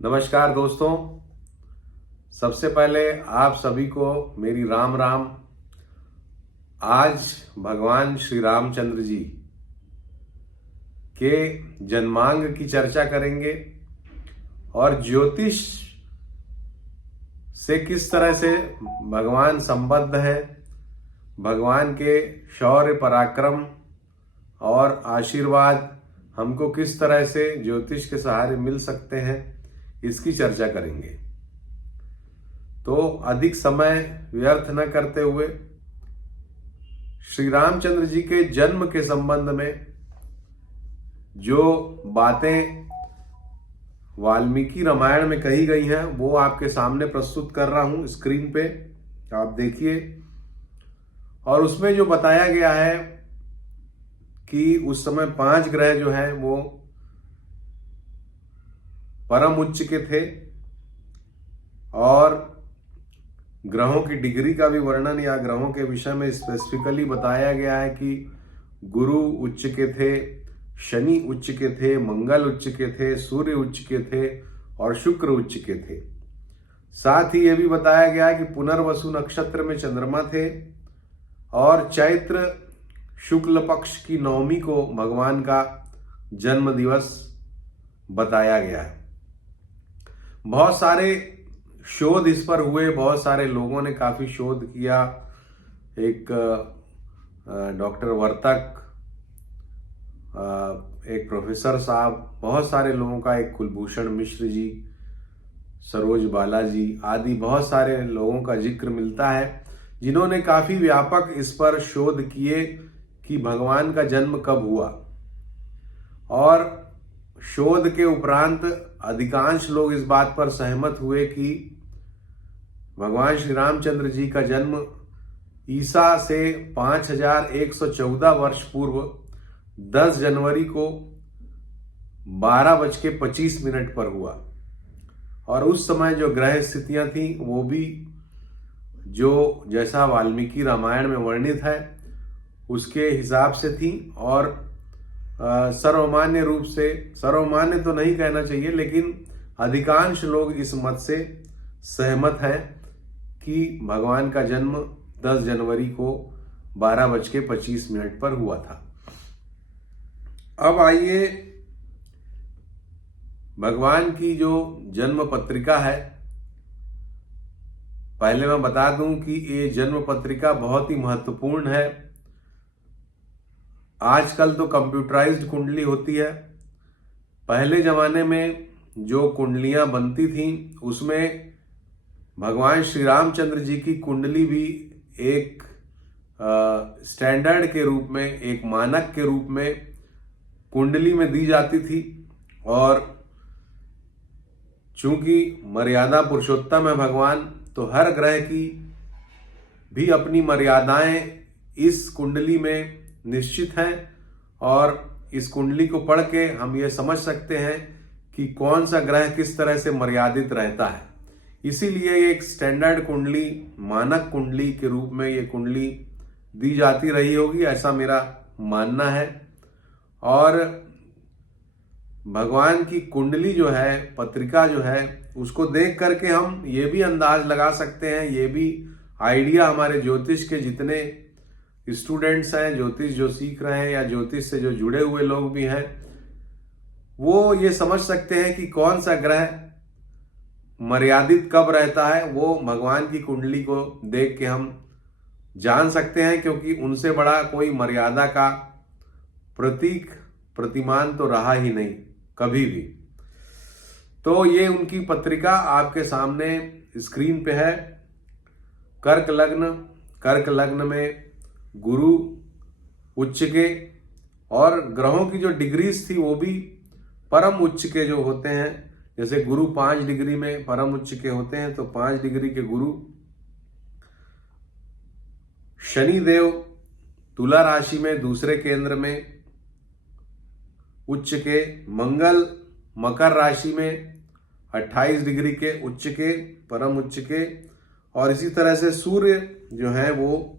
नमस्कार दोस्तों। सबसे पहले आप सभी को मेरी राम राम। आज भगवान श्री रामचंद्र जी के जन्मांग की चर्चा करेंगे और ज्योतिष से किस तरह से भगवान संबद्ध है, भगवान के शौर्य पराक्रम और आशीर्वाद हमको किस तरह से ज्योतिष के सहारे मिल सकते हैं, इसकी चर्चा करेंगे। तो अधिक समय व्यर्थ न करते हुए श्री रामचंद्र जी के जन्म के संबंध में जो बातें वाल्मीकि रामायण में कही गई हैं वो आपके सामने प्रस्तुत कर रहा हूं स्क्रीन पे, आप देखिए। और उसमें जो बताया गया है कि उस समय 5 ग्रह जो हैं वो परम उच्च के थे और ग्रहों की डिग्री का भी वर्णन या ग्रहों के विषय में स्पेसिफिकली बताया गया है कि गुरु उच्च के थे, शनि उच्च के थे, मंगल उच्च के थे, सूर्य उच्च के थे और शुक्र उच्च के थे। साथ ही यह भी बताया गया है कि पुनर्वसु नक्षत्र में चंद्रमा थे और चैत्र शुक्ल पक्ष की नवमी को भगवान का जन्म दिवस बताया गया है। बहुत सारे शोध इस पर हुए, बहुत सारे लोगों ने काफी शोध किया। एक डॉक्टर वर्तक, एक प्रोफेसर साहब, बहुत सारे लोगों का, एक कुलभूषण मिश्र जी, सरोज बालाजी आदि बहुत सारे लोगों का जिक्र मिलता है जिन्होंने काफी व्यापक इस पर शोध किए कि भगवान का जन्म कब हुआ। और शोध के उपरांत अधिकांश लोग इस बात पर सहमत हुए कि भगवान श्री रामचंद्र जी का जन्म ईसा से 5114 वर्ष पूर्व 10 जनवरी को 12:25 पर हुआ। और उस समय जो ग्रह स्थितियां थी वो भी जो जैसा वाल्मीकि रामायण में वर्णित है उसके हिसाब से थी। और सर्वमान्य रूप से, सर्वमान्य तो नहीं कहना चाहिए, लेकिन अधिकांश लोग इस मत से सहमत हैं कि भगवान का जन्म 10 जनवरी को 12:25 पर हुआ था। अब आइए भगवान की जो जन्म पत्रिका है, पहले मैं बता दूं कि ये जन्म पत्रिका बहुत ही महत्वपूर्ण है। आजकल तो कंप्यूटराइज्ड कुंडली होती है, पहले जमाने में जो कुंडलियां बनती थीं उसमें भगवान श्री रामचंद्र जी की कुंडली भी एक स्टैंडर्ड के रूप में, एक मानक के रूप में कुंडली में दी जाती थी। और चूंकि मर्यादा पुरुषोत्तम है भगवान, तो हर ग्रह की भी अपनी मर्यादाएं इस कुंडली में निश्चित हैं और इस कुंडली को पढ़ के हम ये समझ सकते हैं कि कौन सा ग्रह किस तरह से मर्यादित रहता है। इसीलिए एक स्टैंडर्ड कुंडली, मानक कुंडली के रूप में ये कुंडली दी जाती रही होगी, ऐसा मेरा मानना है। और भगवान की कुंडली जो है, पत्रिका जो है, उसको देख करके हम ये भी अंदाज लगा सकते हैं, ये भी आइडिया हमारे ज्योतिष के जितने स्टूडेंट्स हैं, ज्योतिष जो सीख रहे हैं या ज्योतिष से जो जुड़े हुए लोग भी हैं, वो ये समझ सकते हैं कि कौन सा ग्रह मर्यादित कब रहता है। वो भगवान की कुंडली को देख के हम जान सकते हैं, क्योंकि उनसे बड़ा कोई मर्यादा का प्रतीक, प्रतिमान तो रहा ही नहीं कभी भी। तो ये उनकी पत्रिका आपके सामने स्क्रीन पे है। कर्क लग्न, कर्क लग्न में गुरु उच्च के, और ग्रहों की जो डिग्रीज थी वो भी परम उच्च के जो होते हैं। जैसे गुरु 5 डिग्री में परम उच्च के होते हैं, तो 5 डिग्री के गुरु। शनि देव तुला राशि में दूसरे केंद्र में उच्च के, मंगल मकर राशि में 28 डिग्री के उच्च के, परम उच्च के। और इसी तरह से सूर्य जो है वो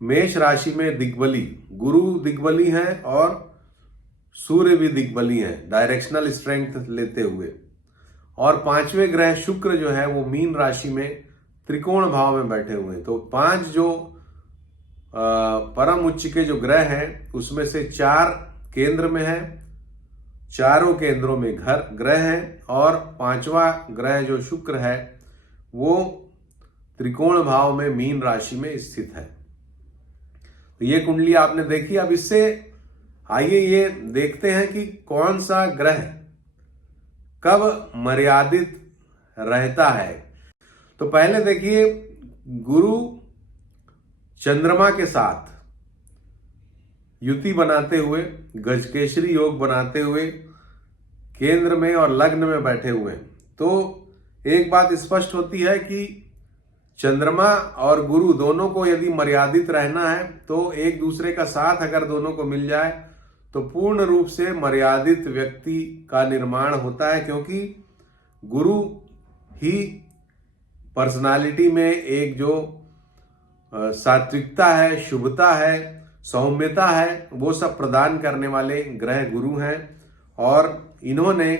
मेष राशि में दिग्बली, गुरु दिग्बली हैं और सूर्य भी दिग्बली हैं, डायरेक्शनल स्ट्रेंथ लेते हुए। और पांचवें ग्रह शुक्र जो है वो मीन राशि में त्रिकोण भाव में बैठे हुए हैं। तो 5 जो परम उच्च के जो ग्रह हैं उसमें से 4 केंद्र में है, चारों केंद्रों में ग्रह हैं, और 5वां ग्रह जो शुक्र है वो त्रिकोण भाव में मीन राशि में स्थित है। तो ये कुंडली आपने देखी। अब इससे आइए ये देखते हैं कि कौन सा ग्रह कब मर्यादित रहता है। तो पहले देखिए, गुरु चंद्रमा के साथ युति बनाते हुए, गजकेसरी योग बनाते हुए केंद्र में और लग्न में बैठे हुए हैं, तो एक बात स्पष्ट होती है कि चंद्रमा और गुरु दोनों को यदि मर्यादित रहना है तो एक दूसरे का साथ अगर दोनों को मिल जाए तो पूर्ण रूप से मर्यादित व्यक्ति का निर्माण होता है, क्योंकि गुरु ही पर्सनालिटी में एक जो सात्विकता है, शुभता है, सौम्यता है, वो सब प्रदान करने वाले ग्रह गुरु हैं। और इन्होंने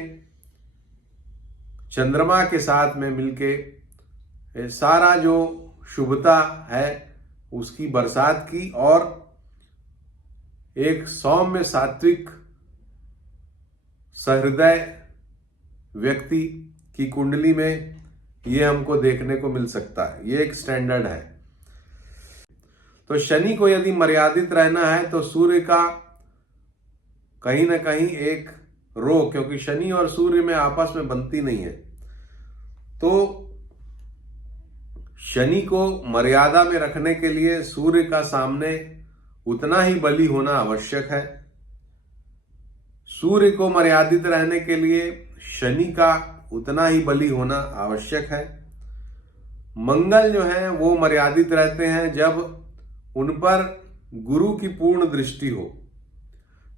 चंद्रमा के साथ में मिलके सारा जो शुभता है उसकी बरसात की, और एक सौम्य सात्विक सहृदय व्यक्ति की कुंडली में ये हमको देखने को मिल सकता है। ये एक स्टैंडर्ड है। तो शनि को यदि मर्यादित रहना है तो सूर्य का कहीं ना कहीं एक रोग, क्योंकि शनि और सूर्य में आपस में बनती नहीं है, तो शनि को मर्यादा में रखने के लिए सूर्य का सामने उतना ही बली होना आवश्यक है। सूर्य को मर्यादित रहने के लिए शनि का उतना ही बली होना आवश्यक है। मंगल जो है वो मर्यादित रहते हैं जब उन पर गुरु की पूर्ण दृष्टि हो,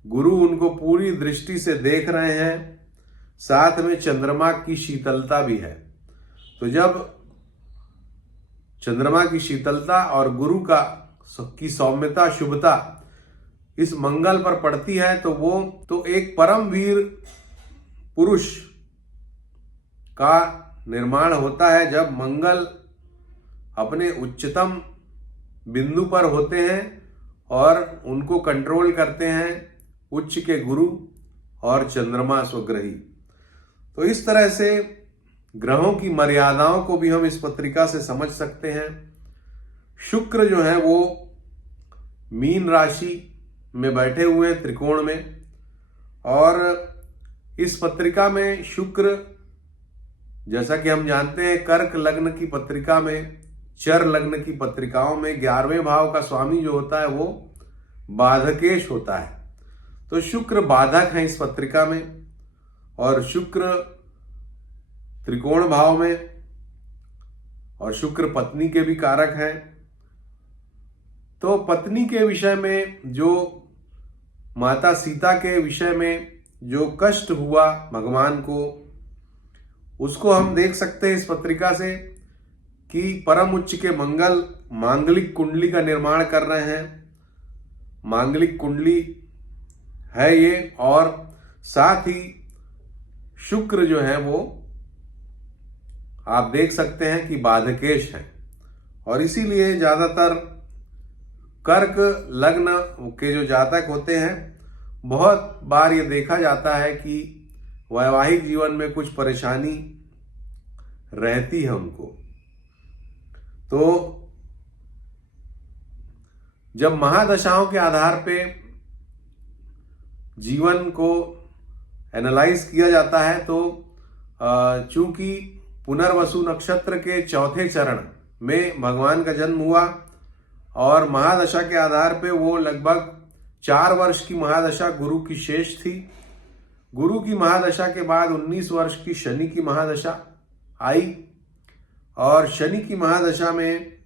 गुरु उनको पूरी दृष्टि से देख रहे हैं, साथ में चंद्रमा की शीतलता भी है। तो जब चंद्रमा की शीतलता और गुरु की सौम्यता, शुभता इस मंगल पर पड़ती है तो वो तो एक परम वीर पुरुष का निर्माण होता है। जब मंगल अपने उच्चतम बिंदु पर होते हैं और उनको कंट्रोल करते हैं उच्च के गुरु और चंद्रमा स्वग्रही। तो इस तरह से ग्रहों की मर्यादाओं को भी हम इस पत्रिका से समझ सकते हैं। शुक्र जो है वो मीन राशि में बैठे हुए हैं त्रिकोण में, और इस पत्रिका में शुक्र, जैसा कि हम जानते हैं, कर्क लग्न की पत्रिका में, चर लग्न की पत्रिकाओं में 11वें भाव का स्वामी जो होता है वो बाधकेश होता है। तो शुक्र बाधक है इस पत्रिका में, और शुक्र त्रिकोण भाव में, और शुक्र पत्नी के भी कारक हैं। तो पत्नी के विषय में, जो माता सीता के विषय में जो कष्ट हुआ भगवान को, उसको हम देख सकते हैं इस पत्रिका से कि परम उच्च के मंगल मांगलिक कुंडली का निर्माण कर रहे हैं। मांगलिक कुंडली है ये, और साथ ही शुक्र जो है वो आप देख सकते हैं कि बाधकेश है, और इसीलिए ज्यादातर कर्क लग्न के जो जातक होते हैं, बहुत बार ये देखा जाता है कि वैवाहिक जीवन में कुछ परेशानी रहती है उनको। तो जब महादशाओं के आधार पे जीवन को एनालाइज किया जाता है तो चूंकि पुनर्वसु नक्षत्र के चौथे चरण में भगवान का जन्म हुआ, और महादशा के आधार पे वो लगभग 4 वर्ष की महादशा गुरु की शेष थी। गुरु की महादशा के बाद 19 वर्ष की शनि की महादशा आई, और शनि की महादशा में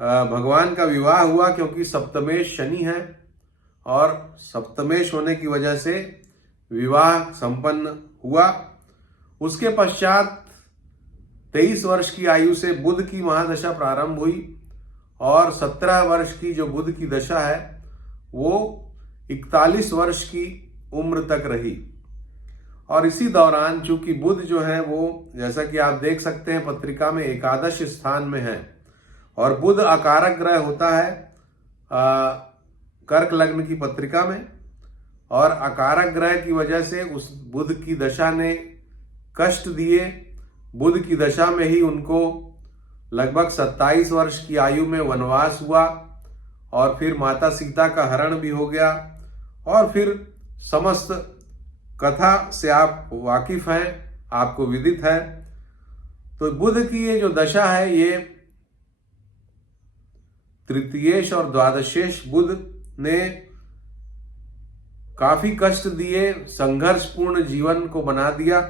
भगवान का विवाह हुआ, क्योंकि सप्तमेश शनि है, और सप्तमेश होने की वजह से विवाह संपन्न हुआ। उसके पश्चात 23 वर्ष की आयु से बुध की महादशा प्रारंभ हुई, और 17 वर्ष की जो बुध की दशा है वो 41 वर्ष की उम्र तक रही। और इसी दौरान चूंकि बुध जो है वो, जैसा कि आप देख सकते हैं पत्रिका में, एकादश स्थान में है और बुध अकारक ग्रह होता है कर्क लग्न की पत्रिका में, और अकारक ग्रह की वजह से उस बुध की दशा ने कष्ट दिए। बुध की दशा में ही उनको लगभग 27 वर्ष की आयु में वनवास हुआ और फिर माता सीता का हरण भी हो गया, और फिर समस्त कथा से आप वाकिफ हैं, आपको विदित है। तो बुध की ये जो दशा है, ये तृतीयेश और द्वादशेश बुध ने काफी कष्ट दिए, संघर्षपूर्ण जीवन को बना दिया,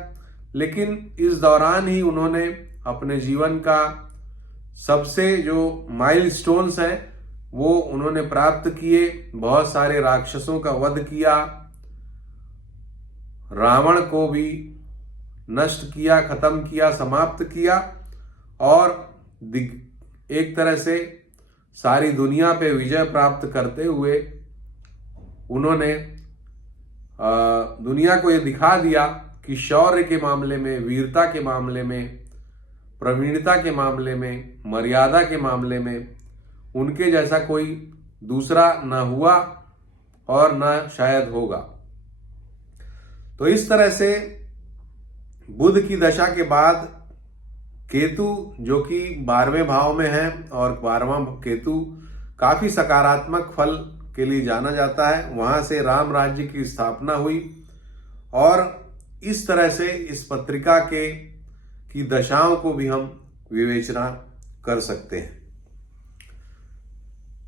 लेकिन इस दौरान ही उन्होंने अपने जीवन का सबसे जो माइलस्टोन्स हैं वो उन्होंने प्राप्त किए। बहुत सारे राक्षसों का वध किया, रावण को भी नष्ट किया, खत्म किया, समाप्त किया, और एक तरह से सारी दुनिया पे विजय प्राप्त करते हुए उन्होंने दुनिया को ये दिखा दिया कि शौर्य के मामले में, वीरता के मामले में, प्रवीणता के मामले में, मर्यादा के मामले में उनके जैसा कोई दूसरा न हुआ और न शायद होगा। तो इस तरह से बुध की दशा के बाद केतु, जो कि 12वें भाव में है, और 12वां केतु काफी सकारात्मक फल के लिए जाना जाता है, वहां से राम राज्य की स्थापना हुई, और इस तरह से इस पत्रिका की दशाओं को भी हम विवेचना कर सकते हैं।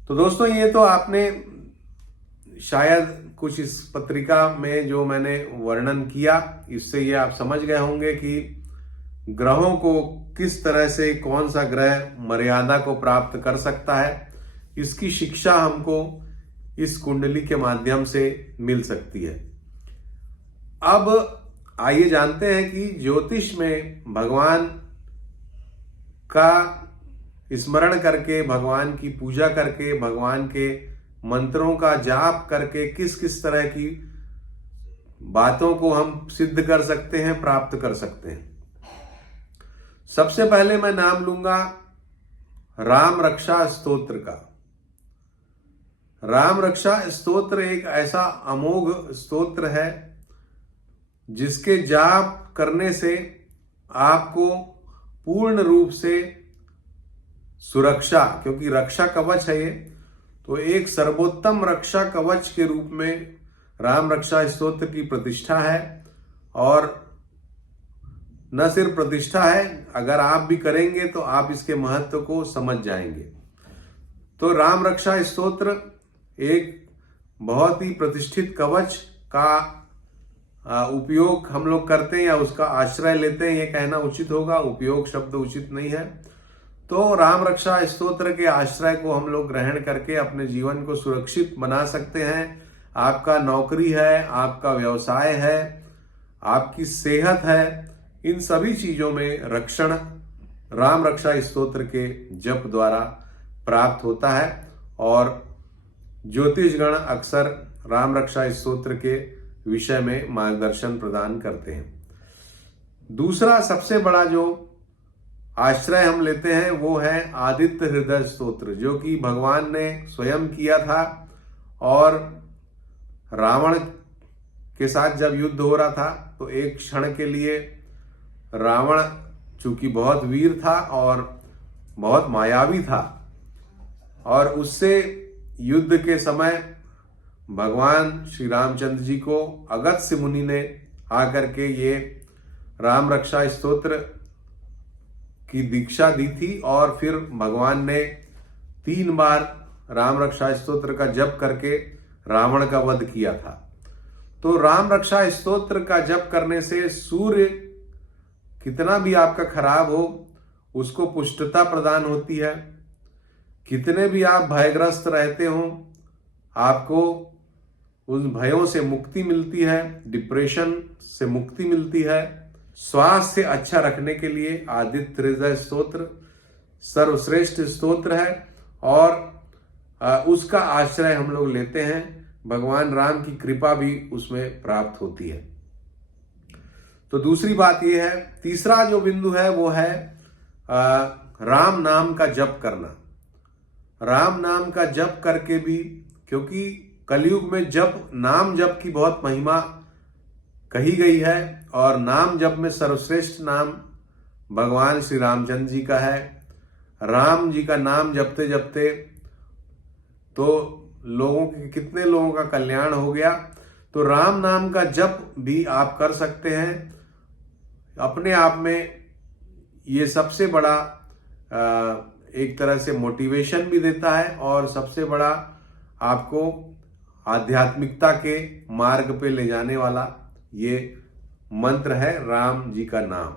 तो दोस्तों, ये तो आपने शायद कुछ इस पत्रिका में जो मैंने वर्णन किया, इससे ये आप समझ गए होंगे कि ग्रहों को किस तरह से कौन सा ग्रह मर्यादा को प्राप्त कर सकता है। इसकी शिक्षा हमको इस कुंडली के माध्यम से मिल सकती है। अब आइए जानते हैं कि ज्योतिष में भगवान का स्मरण करके, भगवान की पूजा करके, भगवान के मंत्रों का जाप करके किस किस तरह की बातों को हम सिद्ध कर सकते हैं, प्राप्त कर सकते हैं। सबसे पहले मैं नाम लूंगा राम रक्षा स्तोत्र का। राम रक्षा स्तोत्र एक ऐसा अमोघ स्तोत्र है जिसके जाप करने से आपको पूर्ण रूप से सुरक्षा, क्योंकि रक्षा कवच है ये, तो एक सर्वोत्तम रक्षा कवच के रूप में राम रक्षा स्तोत्र की प्रतिष्ठा है। और न सिर्फ प्रतिष्ठा है, अगर आप भी करेंगे तो आप इसके महत्व को समझ जाएंगे। तो राम रक्षा स्तोत्र एक बहुत ही प्रतिष्ठित कवच का उपयोग हम लोग करते हैं या उसका आश्रय लेते हैं, ये कहना उचित होगा, उपयोग शब्द उचित नहीं है। तो राम रक्षा स्तोत्र के आश्रय को हम लोग ग्रहण करके अपने जीवन को सुरक्षित बना सकते हैं। आपका नौकरी है, आपका व्यवसाय है, आपकी सेहत है, इन सभी चीजों में रक्षण राम रक्षा स्तोत्र के जप द्वारा प्राप्त होता है। और ज्योतिषगण अक्सर राम रक्षा स्तोत्र के विषय में मार्गदर्शन प्रदान करते हैं। दूसरा सबसे बड़ा जो आश्रय हम लेते हैं वो है आदित्य हृदय स्तोत्र, जो कि भगवान ने स्वयं किया था। और रावण के साथ जब युद्ध हो रहा था तो एक क्षण के लिए रावण, चूंकि बहुत वीर था और बहुत मायावी था, और उससे युद्ध के समय भगवान श्री रामचंद्र जी को अगस्त्य मुनि ने आकर के ये राम रक्षा स्तोत्र की दीक्षा दी थी, और फिर भगवान ने 3 बार राम रक्षा स्तोत्र का जप करके रावण का वध किया था। तो राम रक्षा स्तोत्र का जप करने से सूर्य कितना भी आपका खराब हो उसको पुष्टता प्रदान होती है। कितने भी आप भयग्रस्त रहते हो आपको उन भयों से मुक्ति मिलती है, डिप्रेशन से मुक्ति मिलती है। स्वास्थ्य अच्छा रखने के लिए आदित्य हृदय स्तोत्र सर्वश्रेष्ठ स्तोत्र है, और उसका आश्रय हम लोग लेते हैं। भगवान राम की कृपा भी उसमें प्राप्त होती है। तो दूसरी बात यह है, तीसरा जो बिंदु है वो है राम नाम का जप करना। राम नाम का जप करके भी, क्योंकि कलयुग में जप, नाम जप की बहुत महिमा कही गई है और नाम जप में सर्वश्रेष्ठ नाम भगवान श्री रामचंद्र जी का है। राम जी का नाम जपते जपते तो कितने लोगों का कल्याण हो गया। तो राम नाम का जप भी आप कर सकते हैं। अपने आप में ये सबसे बड़ा एक तरह से मोटिवेशन भी देता है और सबसे बड़ा आपको आध्यात्मिकता के मार्ग पे ले जाने वाला ये मंत्र है राम जी का नाम।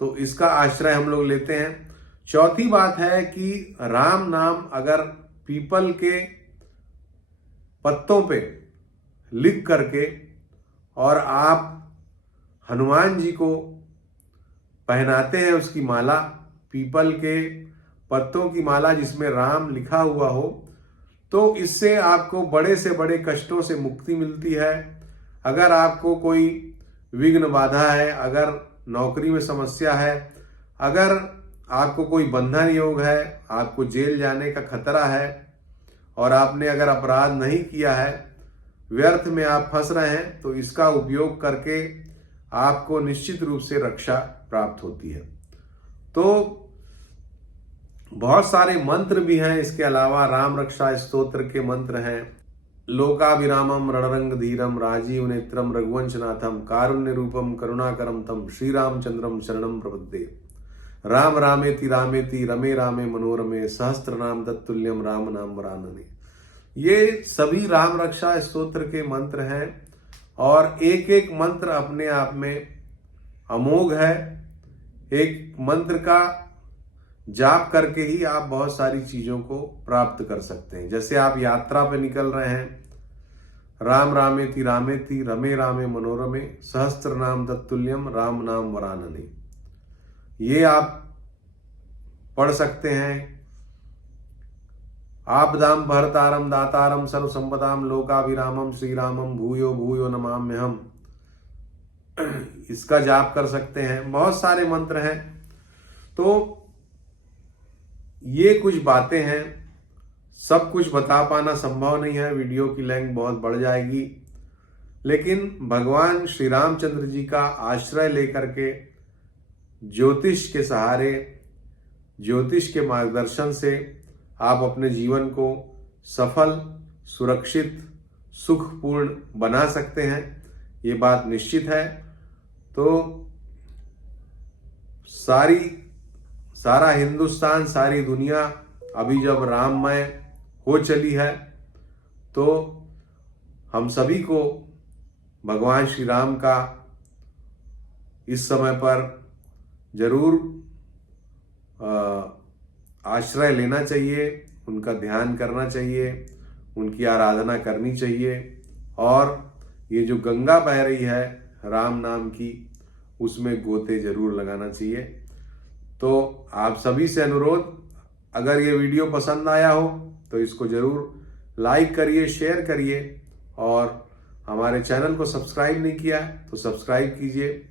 तो इसका आश्रय हम लोग लेते हैं। चौथी बात है कि राम नाम अगर पीपल के पत्तों पे लिख करके और आप हनुमान जी को पहनाते हैं उसकी माला, पीपल के पत्तों की माला जिसमें राम लिखा हुआ हो, तो इससे आपको बड़े से बड़े कष्टों से मुक्ति मिलती है। अगर आपको कोई विघ्न बाधा है, अगर नौकरी में समस्या है, अगर आपको कोई बंधन योग है, आपको जेल जाने का खतरा है और आपने अगर अपराध नहीं किया है, व्यर्थ में आप फंस रहे हैं, तो इसका उपयोग करके आपको निश्चित रूप से रक्षा प्राप्त होती है। तो बहुत सारे मंत्र भी हैं। इसके अलावा राम रक्षा स्तोत्र के मंत्र हैं। लोकाभिरामम रणरंग धीरम राजीव नेत्रम रघुवंशनाथम कारुण्य रूपम करुणाकरम तम श्री रामचंद्रम शरणम प्रपद्ये। राम रामेति रामेति रमे रामे मनोरमे सहस्त्र नाम तत्तुल्यम राम नाम वरानने। ये सभी राम रक्षा स्तोत्र के मंत्र हैं और एक एक मंत्र अपने आप में अमोघ है। एक मंत्र का जाप करके ही आप बहुत सारी चीजों को प्राप्त कर सकते हैं। जैसे आप यात्रा पे निकल रहे हैं, राम रामेति रमे रामे मनोरमे सहस्त्र नाम तत्तुल्यम राम नाम वरानने, ये आप पढ़ सकते हैं। आपदाम भरतारम दातारम सर्व संपदाम लोकाभिरामम श्री रामम भूयो भूयो नमाम्यहम, इसका जाप कर सकते हैं। बहुत सारे मंत्र हैं। तो ये कुछ बातें हैं, सब कुछ बता पाना संभव नहीं है, वीडियो की लेंथ बहुत बढ़ जाएगी। लेकिन भगवान श्री रामचंद्र जी का आश्रय लेकर के ज्योतिष के सहारे, ज्योतिष के मार्गदर्शन से आप अपने जीवन को सफल, सुरक्षित, सुखपूर्ण बना सकते हैं, ये बात निश्चित है। तो सारा हिंदुस्तान, सारी दुनिया अभी जब राममय हो चली है, तो हम सभी को भगवान श्री राम का इस समय पर जरूर आश्रय लेना चाहिए, उनका ध्यान करना चाहिए, उनकी आराधना करनी चाहिए और ये जो गंगा बह रही है राम नाम की, उसमें गोते जरूर लगाना चाहिए। तो आप सभी से अनुरोध, अगर ये वीडियो पसंद आया हो तो इसको जरूर लाइक करिए, शेयर करिए और हमारे चैनल को सब्सक्राइब नहीं किया तो सब्सक्राइब कीजिए।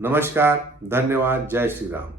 नमस्कार, धन्यवाद, जय श्री राम।